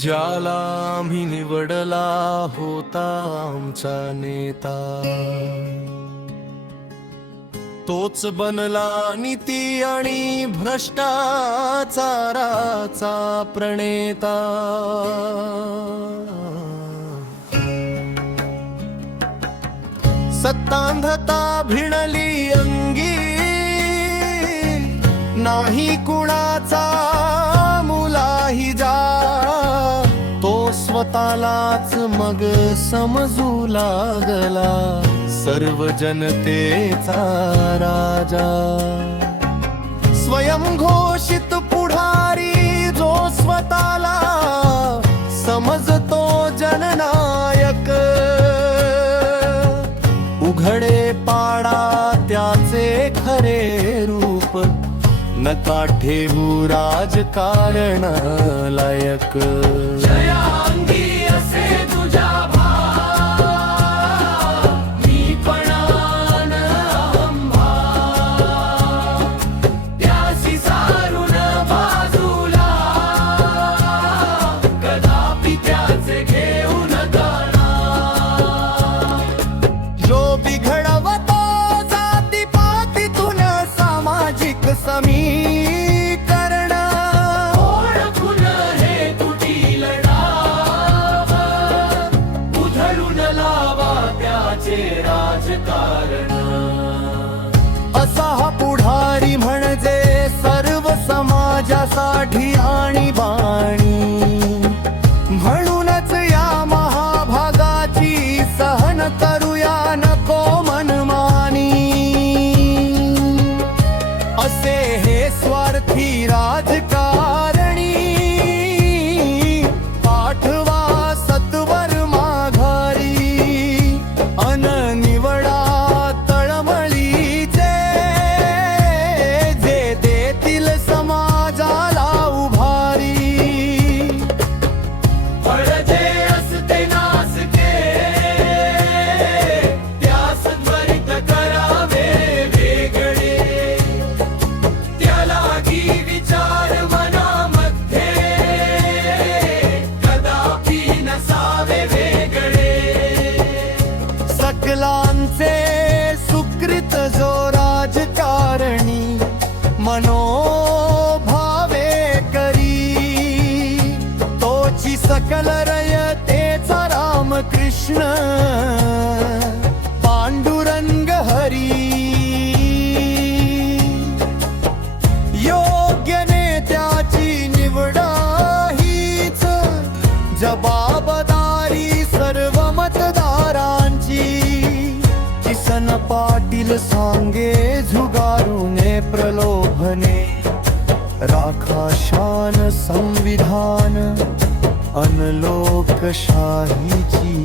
ज्याला आम्ही निवडला होता आमचा नेता, तोच बनला नीती आणि भ्रष्टाचाराचा प्रणेता। सत्तांधता भिणली अंगी, नाही कुणाचा मुलाही जा, तो स्वतःलाच मग समजू लागला सर्व जनतेचा राजा। स्वयंघोषित पुढारी जो स्वतःला समजतो जननायक, उघडे पाडा त्याचे खरे रूप, नका ठेवू राजकारण लायक। जयांगी असे तुझ्या भाव, मी पणान अंभा, त्यासी सारून बाजूला, कदापि त्याचे घेऊ नका नाव। जो बिघडवतो जातीपातीतून सामाजिक समीकरण, ओळखून हे कुटील डाव, उधळून लावा त्याचे राजकारण। असा हा पुढारी म्हणजे सर्व समाजासाठी आणीबाणी, म्हणूनच या महाभागाची सहन करूया नको मनमानी। असे हे स्वार्थी राजकारणी, पाठवा सत्वर माघारी, अन निवडा तळमळीचे, जे देतील समाजाला उभारी। फळ जे असते नासके, त्यास त्वरित करावे वेगळे, त्यालागी विचार मनामध्ये, कदापि नसावे वेगळे। सकलांचे सुकृत जो राजकारणी, मनोभावे करी, तोची सकल रयतेचा रामकृष्ण पांडुरंग हरी। योग्य नेत्याची निवडा हीच जबाबदारी सर्व मतदारांची। किसन पाटील सांगे झुगारूने प्रलोभने, राखा शान संविधान अन लोकशाहीची।